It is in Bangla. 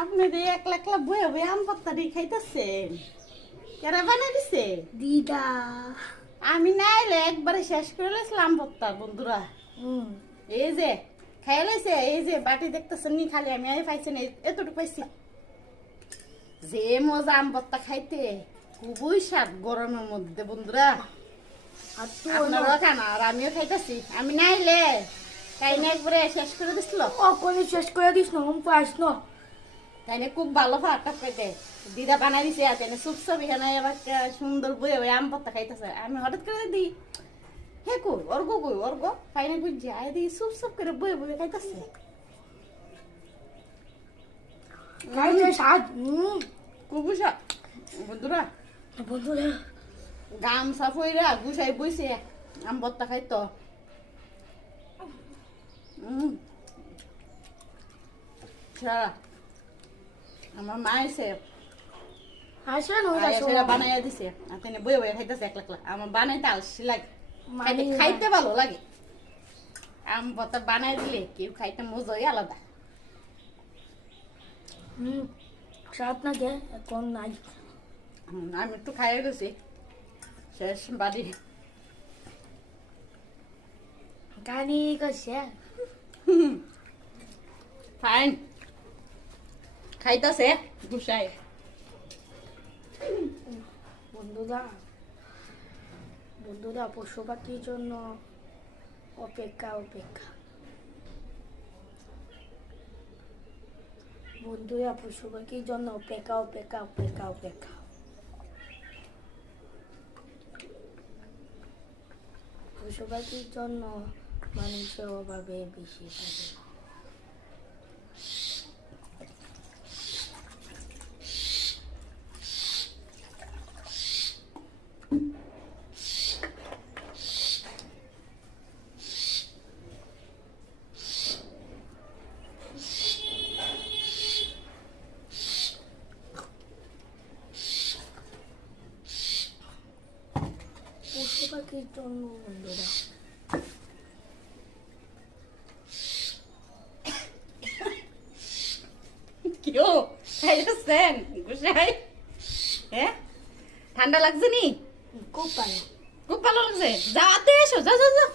আপনি যে একলা একলা বয়ে বয়ে আম পাত্তা দিয়ে খাইতেছেন, কেরা বানাই দিছে? দিদা। আমি না এলে একবারে শেষ করে লেছিলাম আম পাত্তা বন্ধুরা। এই যে খাইয়া লাইছে, এই যে বাটি দেখতেছেন নি, খালি আমি পাইছি না, এতটুকু পাইছি। যে মজা আম পাত্তা খাইতে, খুবই স্বাদ গরমের মধ্যে বন্ধুরা। আপনারাও খান আর আমিও খাইতেছি। আমি না এলে তাই না একবারে শেষ করে দিছিল। অকলে শেষ করে দিস না, আমি পাইস না। তাই না খুব ভালো ফাটা পেতে দিদা বানাই দিছে, আর তাই সুপ সুপ এখানে আবার সুন্দর বয়ে বয়ে আম পাত্তা খাইতেছে। আমি হঠাৎ করে দিই হে কই অর্গ কই অর্গ খাই না বুঝছি, আয় দিই সুপ সুপ করে বয়ে বয়ে খাইতেছে। খাইতে স্বাদ। খুব স্বাদ বন্ধুরা। বন্ধুরা গামছা ফইরা গুছাই বইছে আম পাত্তা খাইতো। আমার মা এসে আসেন সেটা বানাইয়া দিছে, আর তিনি বয়ে বয়ে খাইতেছে একলা একলা। আমার বানাইতে আলসি লাগে, খাইতে ভালো লাগে। আম পাতা বানাই দিলে কেউ খাইতে মজাই আলাদা। স্বাদ না গে এখন নাই। আমি একটু খাইয়ে গেছি, শেষ বাড়ি কানি করছে। ফাইন খাইতেছে গুসাই। বন্ধুরা বন্ধুরা পশু পাখির জন্য অপেক্ষা অপেক্ষা। বন্ধুরা পশু পাখির জন্য অপেক্ষা অপেক্ষা অপেক্ষা অপেক্ষা। পশু পাখির জন্য মানুষের অভাবে বেশি থাকে। পশু পাখির জন্য বন্ধুরা কেউ খাইতেছেন গুসাই? হ্যাঁ ঠান্ডা লাগছে নি? খুব ভালো। খুব ভালো লাগছে। যাওয়াতে এসো, যাও যাও যাও।